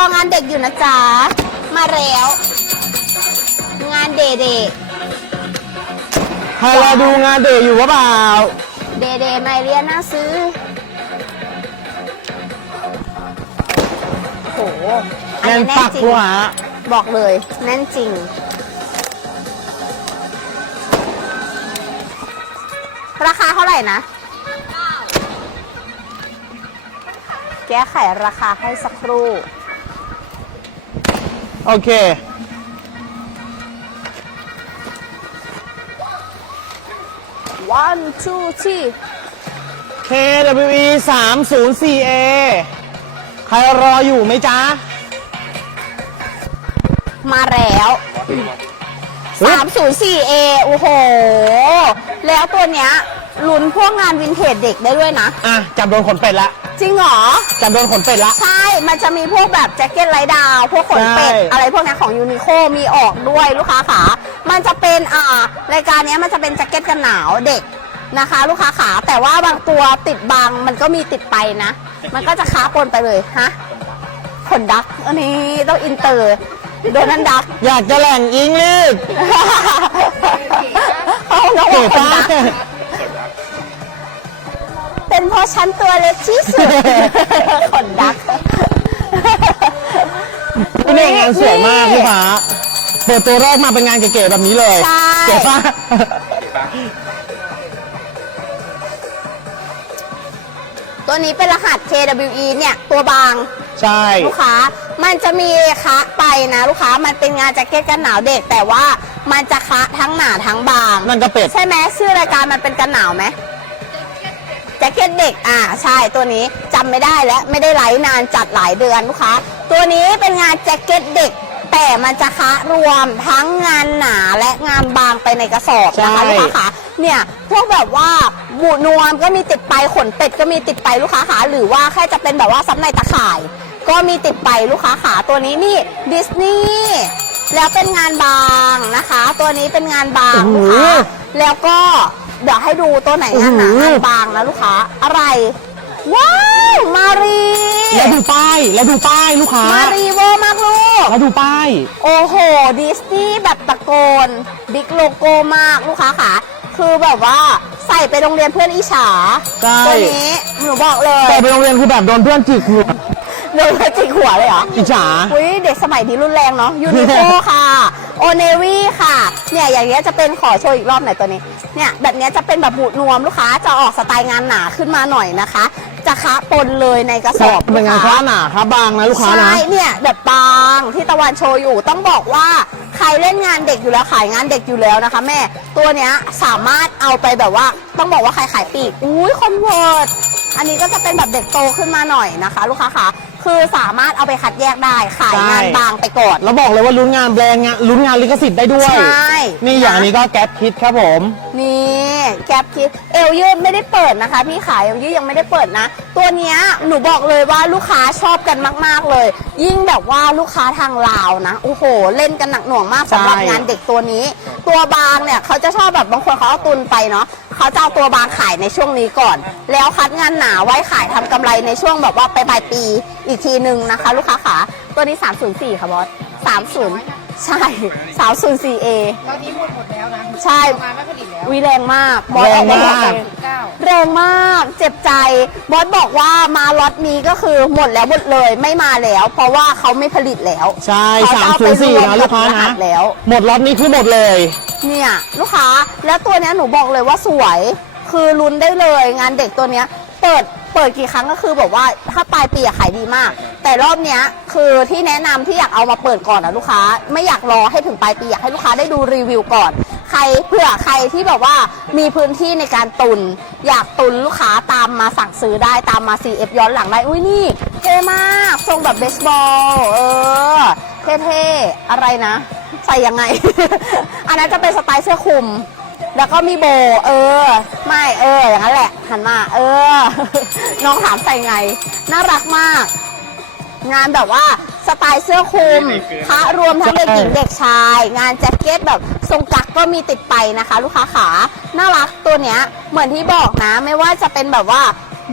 องานเด็กอยู่นะจ๊ะ มาแล้ว งานเดเดใครรอดูงานเดย์อยู่วะเปล่า เดเดไม่เรียนน่าซื้อโหอันงานนี้แน่ปักจริง หัวบอกเลยแน่นจริง ราคาเท่าไหร่นะ แก้ไขราคาให้สักครู่ โอเค one two three KWE 304A ใครรออยู่ไหมจ๊ะ มาแล้ว 304A โอ้โห แล้วตัวเนี้ยลุ้นพวกงานวินเทจเด็กได้ด้วยนะ อะ จับโดนขนเป็ดละ จริงเหรอ จับโดนขนเป็ดละ ใช่ มันจะมีพวกแบบแจ็คเก็ตไร้ดาว พวกขนเป็ด ใช่ อะไรพวกนี้ของยูนิโคมีออกด้วยลูกค้าขา มันจะเป็นอ่ารายการเนี้ยมันจะเป็นแจ็คเก็ตกันหนาวเด็กนะคะ ลูกค้าขา แต่ว่าบางตัวติดบางมันก็มีติดไปนะ มันก็จะค้าปนไปเลยฮะขนดัก อันนี้ต้องอินเตอร์โดนันดัก อยากจะแหล่งอิงลิชเอาน้องบเก๋อกขนป้าดัก เป็นเพราะฉันตัวเล็กที่สุด ขนดักคุณเองงานสวยมากพี่ฟ้าเปิดตัวแรกมาเป็นงานเก๋ๆแบบนี้เลยใช่ เก๋ป้าตัวนี้เป็นรหัส KWE เนี่ย ตัวบาง ใช่ ลูกค้า มันจะมีคะไปนะลูกค้า มันเป็นงานแจ็คเก็ตกันหนาวเด็ก แต่ว่ามันจะคะทั้งหนาทั้งบาง นั่นก็เป็ด ใช่ไหมชื่อรายการมันเป็นกันหนาวไหม แจ็คเก็ตเด็กอ่าใช่ตัวนี้จำไม่ได้และไม่ได้ไลฟ์นานจัดหลายเดือนลูกค้าตัวนี้เป็นงานแจ็คเก็ตเด็ก แต่มันจะคะรวมทั้งงานหนาและงานบางไปในกระสอบนะคะลูกค้าขาเนี่ยพวกแบบว่าบูนวมก็มีติดไปขนเป็ดก็มีติดไปลูกค้าขาหรือว่าแค่จะเป็นแบบว่าซับในตะข่าย ก็มีติดไปลูกค้าขาตัวนี้นี่ดิสนีย์แล้วเป็นงานบางนะคะ ตัวนี้เป็นงานบางลูกค้าแล้วก็ เดี๋ยวให้ดูตัวไหนงานหนาโอ้โหงานบางนะลูกค้า อะไร ว้าว มารี แล้วดูป้ายแล้วดูป้ายลูกค้ามารีเวอร์มากลูก แล้วดูป้าย โอ้โห ดิสนีย์แบบตะโกน บิ๊กโลโก้มากลูกค้าค่ะ คือแบบว่าใส่ไปโรงเรียนเพื่อนอิจฉาใช่ ตัวนี้หนูบอกเลยแต่ไปโรงเรียนคือแบบโดนเพื่อนจิกหัวโดนกระจิกหัวเลยเหรอ อิจฉา อุ้ยเด็กสมัยนี้รุนแรงเนาะยูนิโคค่ะ โอเนวีค่ะ เนี่ยอย่างเงี้ยจะเป็นขอโชว์อีกรอบหน่อยตัวนี้ เนี่ยแบบเนี้ยจะเป็นแบบบูดนวมลูกค้าจะออกสไตล์งานหนาขึ้นมาหน่อยนะคะ จะคะปนเลยในกระสอบเป็นงานลูกค้าค้าหนาค้าบางนะลูกค้านะ ใช่เนี่ยแบบบางที่ตะวันโชว์อยู่ต้องบอกว่าใครเล่นงานเด็กอยู่แล้วขายงานเด็กอยู่แล้วนะคะ แม่ ตัวเนี้ยสามารถเอาไปแบบว่าต้องบอกว่าใครขายปีกอุ้ยคอนเวิร์ตอันนี้ก็จะเป็นแบบเด็กโตขึ้นมาหน่อยนะคะ ลูกค้าคะ คือสามารถเอาไปคัดแยกได้ ขายงานใช่บางไปก่อน แล้วบอกเลยว่าลุ้นงานแบรนด์งานลุ้นงานลิขสิทธิ์ได้ด้วย ใช่ นี่อย่างอันนี้ก็แก๊ปคิดครับผม นี่ แกปคิดเอลยืดไม่ได้เปิดนะคะ พี่ขายเอลยืดยังไม่ได้เปิดนะ ตัวเนี้ยหนูบอกเลยว่าลูกค้าชอบกันมาก ๆเลย ยิ่งแบบว่าลูกค้าทางลาวนะโอ้โห เล่นกันหนักหน่วงมากสำหรับใช่งานเด็กตัวนี้ ตัวบางเนี่ยเขาจะชอบแบบบางคนเขาเอาตุนไปเนาะเขาจะเอาตัวบางขายในช่วงนี้ก่อน แล้วคัดงานหนาไว้ขายทำกำไรในช่วงแบบว่าไปปลายปีอีกทีหนึ่งนะคะ ลูกค้าขาตัวนี้ 304 ค่ะบอส30 ใช่ 304A ตอนนี้หมดหมดแล้วนะใช่ โรงงานไม่ผลิตแล้ววิแรงมากบอสแรงมากออบอกเองเก้าแรงมากเจ็บใจบอสบอกว่ามาล็อตนี้ก็คือหมดแล้วหมดเลยไม่มาแล้ว เพราะว่าเขาไม่ผลิตแล้วใช่เขาจะเอาไปรวม304นะลูกค้ากับรหันะสแล้ว หมดล็อตนี้คือหมดเลย เนี่ย ลูกค้าแล้วตัวเนี้ยหนูบอกเลยว่าสวย คือลุ้นได้เลยงานเด็กตัวเนี้ย เปิดเปิดกี่ครั้งก็คือแบบว่าถ้าปลายปีอะขายดีมาก แต่รอบเนี้ยคือที่แนะนำที่อยากเอามาเปิดก่อนนะลูกค้า ไม่อยากรอให้ถึงปลายปีอยากให้ลูกค้าได้ดูรีวิวก่อน ใครเผื่อใครที่แบบว่ามีพื้นที่ในการตุน อยากตุนลูกค้าตามมาสั่งซื้อได้ตามมา CF ย้อนหลังได้อุ้ยนี่เท่มากทรงแบบเบสบอลเออเท่ๆอะไรนะ ใส่ยังไง อันนั้นจะเป็นสไตล์เสื้อคลุมแล้วก็มีโบ เออ ไม่เอออย่างนั้นแหละหันมา เออ น้องถามใส่ไง น่ารักมาก งานแบบว่าสไตล์เสื้อคลุมพระรวมทั้งเด็กหญิงเด็กชาย งานแจ็คเก็ตแบบทรงกักก็มีติดไปนะคะ ลูกค้าขาน่ารักตัวเนี้ยเหมือนที่บอกนะ ไม่ว่าจะเป็นแบบว่า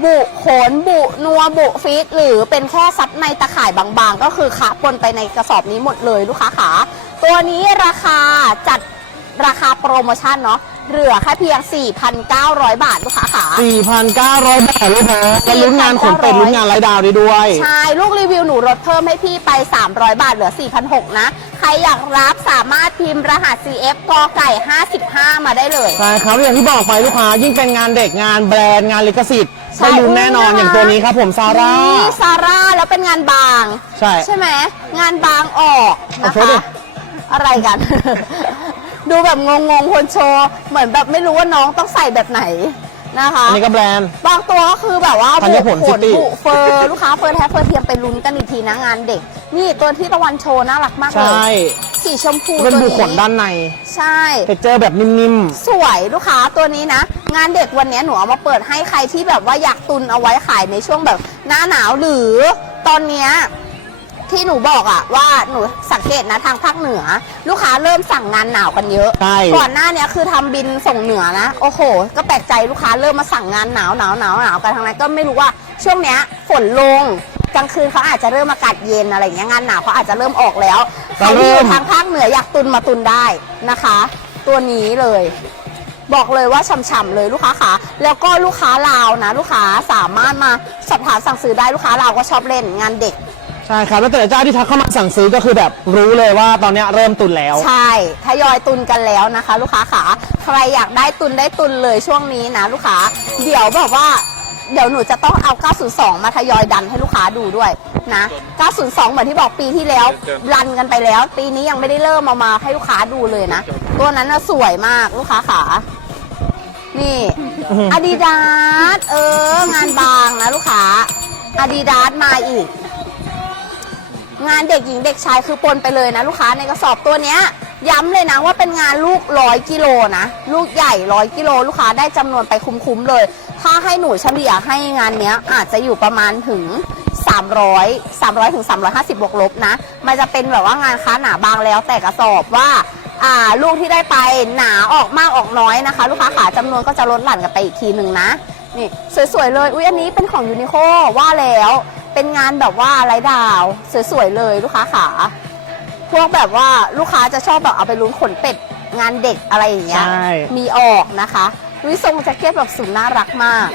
บุขนบุนัวบุฟีดหรือเป็นแค่ซับในตะข่ายบางๆ ก็คือคะปนไปในกระสอบนี้หมดเลยลูกค้าขาตัวนี้ราคาจัดราคาโปรโมชั่นเนาะ เหลือแค่เพียง 4,900 บาทลูกค้าขา 4,900 บาทลูกค้าแล้วลุ้นงานขนเป็ดลุ้นงานไร้ดาวได้ด้วย ใช่ ลูกรีวิวหนูลดเพิ่มให้พี่ไป 300 บาทเหลือ 4,600 นะ ใครอยากรับสามารถพิมพ์รหัส CF กไก่ 55 มาได้เลยใช่ครับอย่างที่บอกไปลูกค้ายิ่งเป็นงานเด็กงานแบรนด์งานลิขสิทธิ์ใช่ได้ลุ้นแน่นอนอุ๊ยอย่างตัวนี้ครับผมซาร่านี่ซาร่าแล้วเป็นงานบาง ใช่ใช่ไหมงานบางออกนะเอาโชว์ดิคะอะไรกัน ดูแบบงงๆคนโชว์ เหมือนแบบไม่รู้ว่าน้องต้องใส่แบบไหนนะคะอันนี้ก็แบรนด์ บางตัวก็คือแบบว่าธัญผลบุขน City บุเฟอร์ลูกค้าเฟอร์แท้เฟอร์เทียมไปลุ้นกันอีกทีนะงานเด็ก นี่ตัวที่ตะวันโชว์น่ารักมากเลใช่ยสีชมพูเป็นตัวบุนี้ขนด้านในใช่ เทคเจอร์แบบนิ่มสวยลูกค้าตัวนี้นะ งานเด็กวันนี้หนูเอามาเปิดให้ใครที่แบบว่าอยากตุนเอาไว้ขายในช่วงแบบหน้าหนาวหรือตอนเนี้ย ที่หนูบอกอะว่าหนูสังเกตนะทางภาคเหนือ ลูกค้าเริ่มสั่งงานหนาวกันเยอะ ใช่ ก่อนหน้าเนี้ยคือทำบินส่งเหนือนะโอ้โห ก็แปลกใจลูกค้าเริ่มมาสั่งงานหนาวหนาวหนาวหนาวกันทางนั้นก็ไม่รู้ว่าช่วงเนี้ยฝนลงกลางคืนเขาอาจจะเริ่มอากาศเย็นอะไรอย่างเงี้ยงานหนาวเขาอาจจะเริ่มออกแล้วใครที่อยู่ทางภาคเหนืออยากตุนมาตุนได้นะคะ ตัวนี้เลย บอกเลยว่าฉ่ำๆเลยลูกค้าขาแล้วก็ลูกค้าลาวนะ ลูกค้าสามารถมาสอบถามสั่งซื้อได้ลูกค้าลาวก็ชอบเล่นงานเด็กๆ ใช่ครับแล้วแต่ละเจ้าที่ทักเข้ามาสั่งซื้อก็คือแบบรู้เลยว่าตอนเนี้ยเริ่มตุนแล้ว ใช่ทยอยตุนกันแล้วนะคะ ลูกค้าขาใครอยากได้ตุนได้ตุนเลยช่วงนี้นะ ลูกค้า เดี๋ยวแบบว่า เดี๋ยวหนูจะต้องเอา 902 มาทยอยดันให้ลูกค้าดูด้วยนะ 902 เหมือนที่บอกปีที่แล้ว รันกันไปแล้ว ปีนี้ยังไม่ได้เริ่มเอามาให้ลูกค้าดูเลยนะ ตัวนั้นน่ะสวยมากลูกค้าขา นี่อาดิดาสเออ งานบางนะลูกค้าอาดิดาสมาอีก งานเด็กหญิงเด็กชายคือปนไปเลยนะ ลูกค้าในกระสอบตัวเนี้ยย้ำเลยนะว่าเป็นงานลูกร้อยกิโลนะ ลูกใหญ่ร้อยกิโลลูกค้าได้จำนวนไปคุ้มๆเลย ถ้าให้หนูเฉลี่ยให้งานเนี้ยอาจจะอยู่ประมาณถึง 300 300ถึง350 บวกลบนะ มันจะเป็นแบบว่างานค้าหนาบางแล้วแต่กระสอบว่าอ่าลูกที่ได้ไปหนาออกมากออกน้อยนะคะ ลูกค้าขาจำนวนก็จะลดหลั่นกันไปอีกทีหนึ่งนะนี่สวยๆเลยอุ้ยอันนี้เป็นของยูนิโคว่าแล้ว เป็นงานแบบว่าไรดาว สวยๆเลยลูกค้าขาพวกแบบว่าลูกค้าจะชอบแบบเอาไปลุ้นขนเป็ดงานเด็กอะไรอย่างเงี้ยใช่ มีออกนะคะวิทรงแจ็คเก็ตแบบสุดน่ารักมาก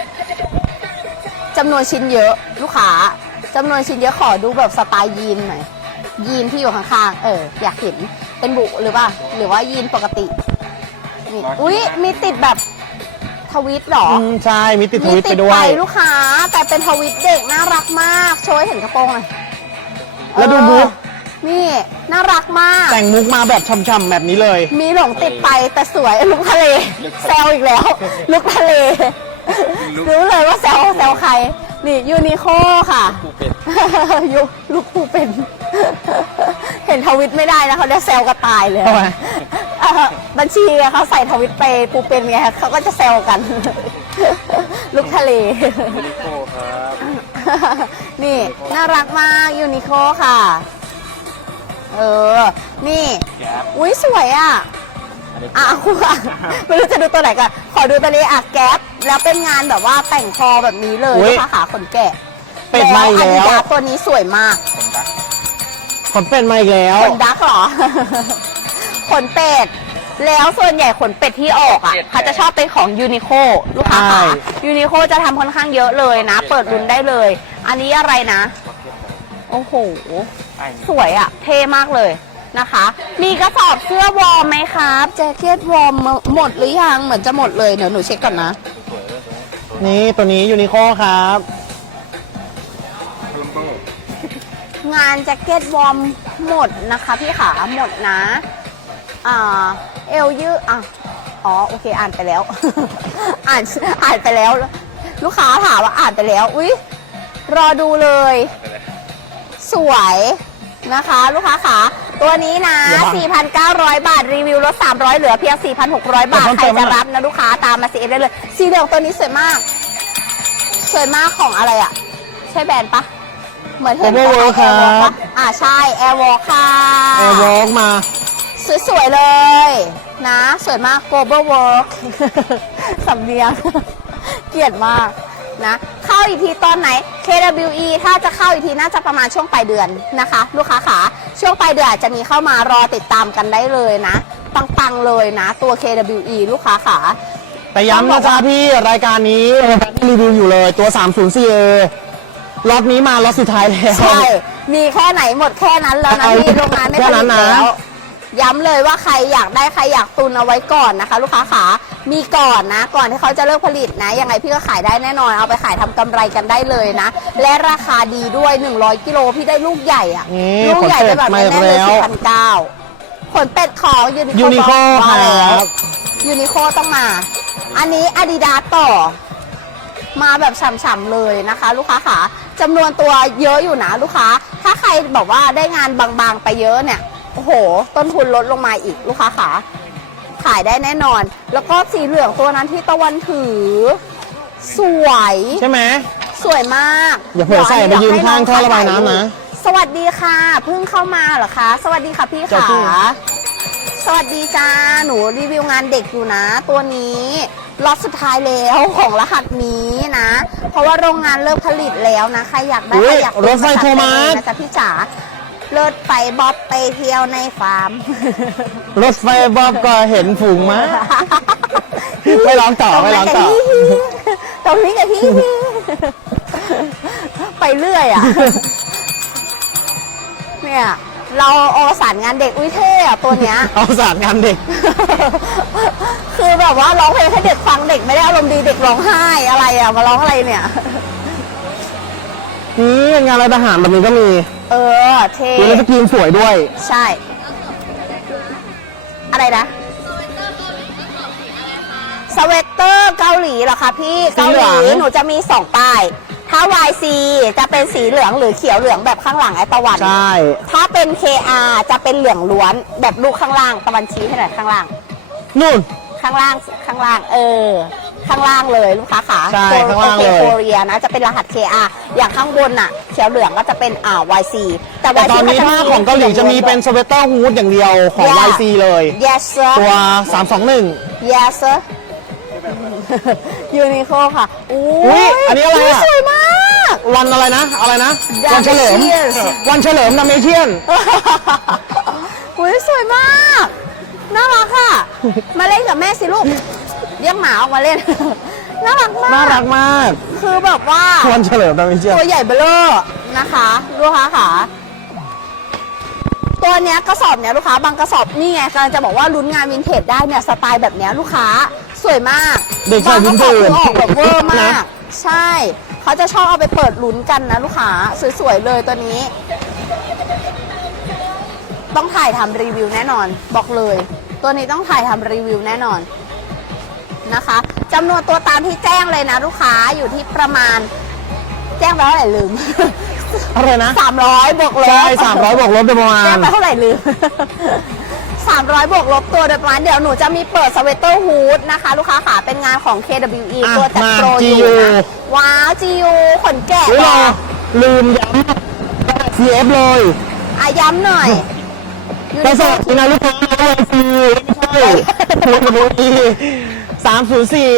จำนวนชิ้นเยอะลูกค้าจำนวนชิ้นเยอะขอดูแบบสไตล์ยีนหน่อยยีนที่อยู่ข้างๆเออ อยากเห็นเป็นบุหรือว่าหรือว่ายีนปกตินี่อุ้ยมีติดแบบ ทวิตเหรออืมใช่ มีติดทวิตมีไปด้วยลูกค้า แต่เป็นทวิตเด็กน่ารักมาก โชว์ให้เห็นกระโปรงหน่อยแล้วดูเออมุก นี่น่ารักมาก แต่งมุกมาแบบช่ำๆแบบนี้เลย มีหลงติดไปแต่สวยลุกทะเลแซวอีกแล้ว ลุกทะเล รู้เลยว่าแซวแซวใคร นี่ยูนิโคค่ะยูลูกปูเป็น เห็นทวิตไม่ได้นะเขาจะแซวก็ตายเลยทำไมเอ่อบัญชีอะเขาใส่ทวิตไปปูเป็นไงเขาก็จะแซวกันลุกทะเล นิโคครับ นี่ น่ารักมากยูนิโคค่ะ เออ นี่ แก๊ปอุ้ยสวยอะ อันนี้อะคุณอะ ไม่รู้จะดูตัวไหนก่อนขอดูตัวนี้อะแก๊ปแล้วเป็นงานแบบว่าแต่งคอแบบนี้เลยอุ๊ยลูกค้าขาขนแกะเป็ดมาอีกอันแล้วดาตัวนี้สวยมากขนเป็ดมาอีกแล้ว ขนดักเหรอ ขนเป็ด แล้วส่วนใหญ่ขนเป็ดที่ออกอะเขาจะชอบเป็นของยูนิโคลูกค้าใช่ขายูนิโคจะทำค่อนข้างเยอะเลยนะ เปิดรุนได้เลย อันนี้อะไรนะ โอ้โห สวยอะเท่มากเลยนะคะ มีกระสอบเสื้อวอร์มไหมครับแจ็คเก็ตวอร์มหมดหรือยังเหมือนจะหมดเลยเดี๋ยวหนูเช็คก่อนนะ นี่ตัวนี้ยูนิโคครับงานแจ็คเก็ตวอร์มหมดนะคะพี่ขาหมดนะ อ่า เอลยืดอะอ๋อโอเคอ่านไปแล้ว อ่านอ่านไปแล้ว ลูกค้าถามว่าอ่านไปแล้ว อุ๊ย รอดูเลย สวยนะคะ ลูกค้าขาตัวนี้นะเดี๋ยวบ้าง4,900 บาทรีวิวลด300 เหลือเพียง 4,600 บาทเดี๋ยวใครเพิ่มเติมจะรับนะลูกค้าตามมาสีเอได้เลย สีเหลืองตัวนี้สวยมาก สวยมากของอะไรอะ ใช่แบรนด์ปะ เหมือนเห็น Airwalk แอร์วอลครับอ่าใช่แอร์วอลค่ะแอร์วอล์กมา สวยๆเลย นะ สวยมาก global work สำเนียง เกลียดมากนะ เข้าอีกทีตอนไหน KWE ถ้าจะเข้าอีกทีน่าจะประมาณช่วงปลายเดือนนะคะ ลูกค้าขาช่วงปลายเดือนอาจจะมีเข้ามารอติดตามกันได้เลยนะ ปังๆเลยนะ ตัว KWE ลูกค้าขาแต่ย้ำนะจ๊ะพี่รายการนี้รายการที่รีวิวอยู่เลยตัว 304A ล็อตนี้มาล็อตสุดท้ายแล้ว ใช่ มีแค่ไหนหมดแค่นั้นแล้วนะเอาพี่โรงงานไม่แค่ผนั้ลินตนะแล้ว ย้ำเลยว่าใครอยากได้ใครอยากตุนเอาไว้ก่อนนะคะ ลูกค้าขามีก่อนนะ ก่อนที่เขาจะเลิกผลิตนะ ยังไงพี่ก็ขายได้แน่นอน เอาไปขายทำกำไรกันได้เลยนะ และราคาดีด้วย 100 กิโลพี่ได้ลูกใหญ่อะนี่ลูกใหญ่เป็นแบบขนเป็ดแน่นๆเลยมาแล้วสี่พันเก้าขนเป็ดของยูนิโค Uniqlo มาแล้วครับยูนิโคต้องมา อันนี้อาดิดาต่อ มาแบบฉ่ำๆเลยนะคะ ลูกค้าขาจำนวนตัวเยอะอยู่นะลูกค้า ถ้าใครบอกว่าได้งานบางๆไปเยอะเนี่ย โอ้โห ต้นทุนลดลงมาอีกลูกค้าขาขายได้แน่นอน แล้วก็สีเหลืองตัวนั้นที่ตะวันถือ สวย ใช่ไหม สวยมากอย่าเผลอใส่ไปยืนข้างท่อระบายน้ำนะ สวัสดีค่ะ เพิ่งเข้ามาเหรอคะ สวัสดีค่ะพี่จ้ะขาพี่สวัสดีจ้า หนูรีวิวงานเด็กอยู่นะ ตัวนี้ล็อตสุดท้ายแล้วของรหัสนี้นะ เพราะว่าโรงงานเริ่มผลิตแล้วนะ ใครอยากได้อุ๊ใครยอยากรถไฟโทมัสนะจ๊ะพี่จ๋า เลิศไปบ๊อบไปเที่ยวในฟาร์ม รถไฟบอบก็เห็นฝูงมาไม่ร้องต่อไม่ร้องต่อตรงนี้กับที่ไปเรื่อยอะ เนี่ยเราอวสานงานเด็กอุ้ยเท่อะตัวเนี้ยเอาสารงานเด็ก คือแบบว่าร้องเพลงให้เด็กฟังเด็กไม่ได้อารมณ์ดีเด็กร้องไห้อะไรอะมาร้องอะไรเนี่ย นี่งานรายทหารแบบนี้ก็มีเออ เท่ดูแล้วสกรีนสวยด้วย ใช่ อะไรนะสเวตเตอร์เกาหลีเหรอคะพี่สีเกาเหหลืลีอง หนูจะมีสองป้าย ถ้า YC จะเป็นสีเหลืองหรือเขียวเหลืองแบบข้างหลังไอ้ตะวัน ใช่ ถ้าเป็น KR จะเป็นเหลืองล้วนแบบลูกข้างล่างตะวันชี้ให้หน่อยข้างล่าง นู่น ข้างล่างข้างล่างเออ ข้างล่างเลยลูกค้าขาใช่ข้างล่างเลยโคเรียนะจะเป็นรหัส KR อย่างข้างบนน่ะเขียวเหลืองก็จะเป็นอ่า YC แต่ แต่ YC ตอนนี้ถ้าของเกาหลีจะมีเป็นสเวตเตอร์ฮูดอย่างเดียวของ Yeah YC เลย yes sir ตัว 321 yes sir ยูนิโคค่ะอุ้อุ๊ยอันนี้อะไรอะ สวยมาก วันอะไรนะ อะไรนะ Damn วันเฉลิม cheers วันเฉลิมดัมเมเชียน อุ้ยสวยมาก น่ารักค่ะ มาเล่นกับแม่สิลูกเรียกหมาออกมาเล่น น่ารักมาก น่ารักมาก คือแบบว่าวันเฉลิมดัมเมเชียนตัวใหญ่เบ้อเร่อนะคะลูกค้าค่ะตัวเนี้ยกระสอบเนี้ยลูกค้าบางกระสอบนี่ไงกำลังจะบอกว่าลุ้นงานวินเทจได้เนี่ยสไตล์แบบเนี้ยลูกค้าสวยมากเด็กใส่บางกระสอบวินเทจคือออกแบบเวอร์มานะกใช่เขาจะชอบเอาไปเปิดลุ้นกันนะลูกค้าสวยๆเลยตัวนี้ ต้องถ่ายทำรีวิวแน่นอนบอกเลย ตัวนี้ต้องถ่ายทำรีวิวแน่นอนนะคะจำนวนตัวตามที่แจ้งเลยนะลูกค้าอยู่ที่ประมาณ แจ้งไปเท่าไหร่ลืมอะไรนะสามร้อยบวกลบใช่300บวกลบโดยประมาณแจ้งไปเท่าไหร่ลืมสามร้อยบวกลบตัวโดยประมาณเดี๋ยวหนูจะมีเปิดสเวตเตอร์ฮูดนะคะ ลูกค้าขาเป็นงานของ KWE อะตัวจัดมาโปรอยู่ GU นะว้าว GU ขนแกะเฮ้ยเหรเราอลืมย้ำ CF เลยอะย้ำหน่อยกระสอบนี่นะลูกค้า เอาไว้ฟรีไม่ใช่คุณดูดีสามศูนย์สี่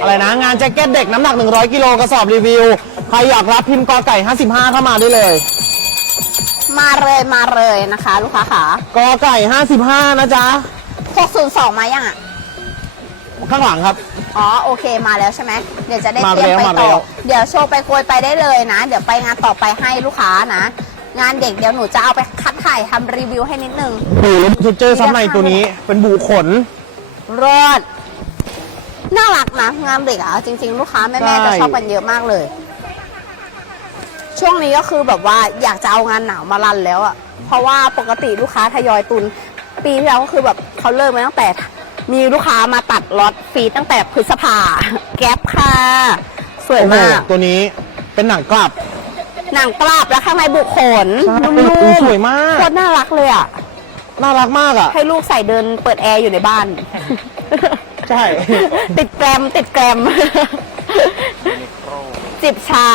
อะไรนะ งานแจ็คเก็ตเด็กน้ำหนัก 100 กิโลกระสอบรีวิว ใครอยากรับพิมพ์กอไก่ 55 เข้ามาได้เลย มาเลยมาเลยนะคะ ลูกค้าขากอไก่ 55 นะจ๊ะ 602 มายังอะ ข้างหลังครับ อ๋อโอเคมาแล้วใช่ไหมเดี๋ยวจะได้มาเตรียมแล้วไปมาต่อแล้วเดี๋ยวโชว์ไปโกยไปได้เลยนะ เดี๋ยวไปงานต่อไปให้ลูกค้านะ งานเด็กเดี๋ยวหนูจะเอาไปคัดถ่ายทำรีวิวให้นิดนึงโอ้โหแล้วเทคเจอร์ซับในตัวนี้เป็นบูขน รอดน่ารักนะงานเด็กอะจริง ๆ ลูกค้าแม่ใช่ๆจะชอบกันเยอะมากเลย ช่วงนี้ก็คือแบบว่าอยากจะเอางานหนาวมารันแล้วอะเพราะว่าปกติลูกค้าทยอยตุน ปีที่แล้วก็คือแบบเขาเริ่มมาตั้งแต่ มีลูกค้ามาตัดล็อตฟรีตั้งแต่พฤษภาแก๊ปค่ะ สวยโอ้โหมาก ตัวนี้เป็นหนังกลับ หนังกลับแล้วข้างในบุขนใช่นุ่มๆสวยมากโคตรน่ารักเลยอะ น่ารักมากอะ ให้ลูกใส่เดินเปิดแอร์อยู่ในบ้าน ใช่ ติดแกรมติดแกรม จิบชา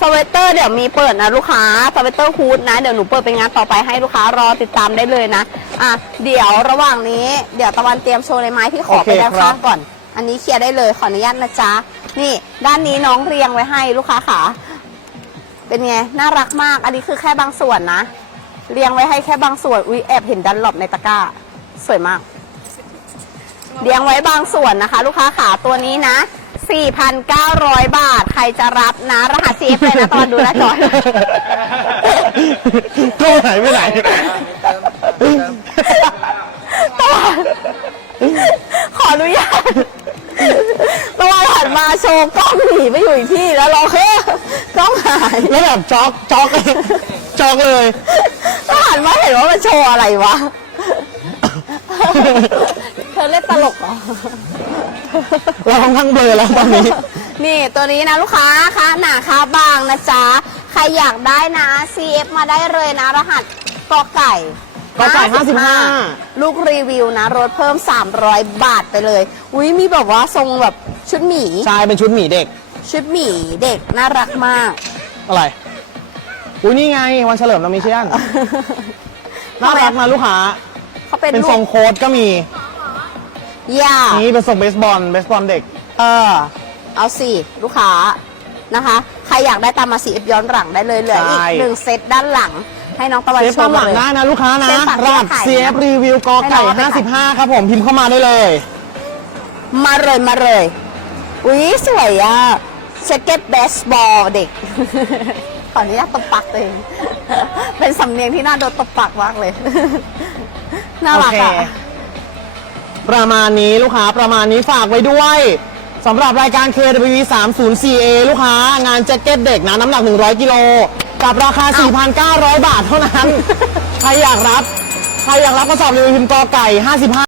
สเวตเตอร์เดี๋ยวมีเปิดนะลูกค้า สเวตเตอร์ฮูดนะ เดี๋ยวหนูเปิดเป็นงานต่อไปให้ลูกค้ารอติดตามได้เลยนะ อะ เดี๋ยวระหว่างนี้ เดี๋ยวตะวันเตรียมโชว์ในไม้ที่ขอโอเคไปด้านครัข้าบงก่อน อันนี้เคลียร์ได้เลยขออนุญาตนะจ๊ะ นี่ด้านนี้น้องเรียงไว้ให้ลูกค้าขาเป็นไง น่ารักมาก อันนี้คือแค่บางส่วนนะ เรียงไว้ให้แค่บางส่วน อุ้ยแอบเห็นดันหลบในตะกร้า สวยมาก เรียงไว้บางส่วนนะคะ ลูกค้าขาตัวนี้นะ 4,900 บาท ใครจะรับนะ รหัส CF เลยนะตอนดูหน้าจอโก้หายไปไหน ตะวันขออนุญาตตะวันหันมา โชว์กล้องหนีไปอยู่อีกที่แล้วเราเฮ้ยกล้องหายแล้วแบบจ็อกจ็อกจ็อกเลยตะวันมาเห็นว่ามันโชว์อะไรวะ เธอเล่นตลกเหรอ เราค่อนข้างเบลอแล้วตอนนี้ นี่ตัวนี้นะลูกค้าคะหนาค้าบางนะจ๊ะ ใครอยากได้นะ CF มาได้เลยนะ รหัสกอไก่ กอไก่ลูกรีวิวนะลดเพิ่ม 300 บาทไปเลย อุ้ยมีแบบว่าทรงแบบชุดหมี ใช่เป็นชุดหมีเด็ก ชุดหมีเด็กน่ารักมาก อะไร อุ้ยนี่ไงวันเฉลิมเรามีเชียน น่ารักนะลูกค้า เขาเป็นเป็นลูทรงกโค้ดก็มีย่านี่เป็นทรงเบสบอลเบสบอลเด็ก เออ เอาสิ ลูกค้านะคะ ใครอยากได้ตามมาสีเอฟย้อนหลังได้เลยเหลืออีกใช่ หนึ่งเซตด้านหลัง ให้น้องตะวันเซฟโชความว์หลังเลยได้นะลูกค้านะเซฟฝากรหัสขายนะ CF รีวิวกอไก่ให้น้องเอาไปขาย55 ครับผมพิมพ์เข้ามาได้เลย มาเลยมาเลย อุ้ยสวยอะแจ็คเก็ตเบสบอลเด็ก ขออนุญาตตบปากตัวเอง เป็นสำเนียงที่น่าโดนตบปากมากเลย น่ารักอะโอเคประมาณนี้ลูกค้าประมาณนี้ฝากไว้ด้วย สำหรับรายการ KW 304A ลูกค้างานแจ็คเก็ตเด็กนะ น้ำหนัก 100 กิโล กับราคา 4,900 บาทเท่านั้น ใครอยากรับ ใครอยากรับกระสอบรีวิวพิมพ์กอไก่ 55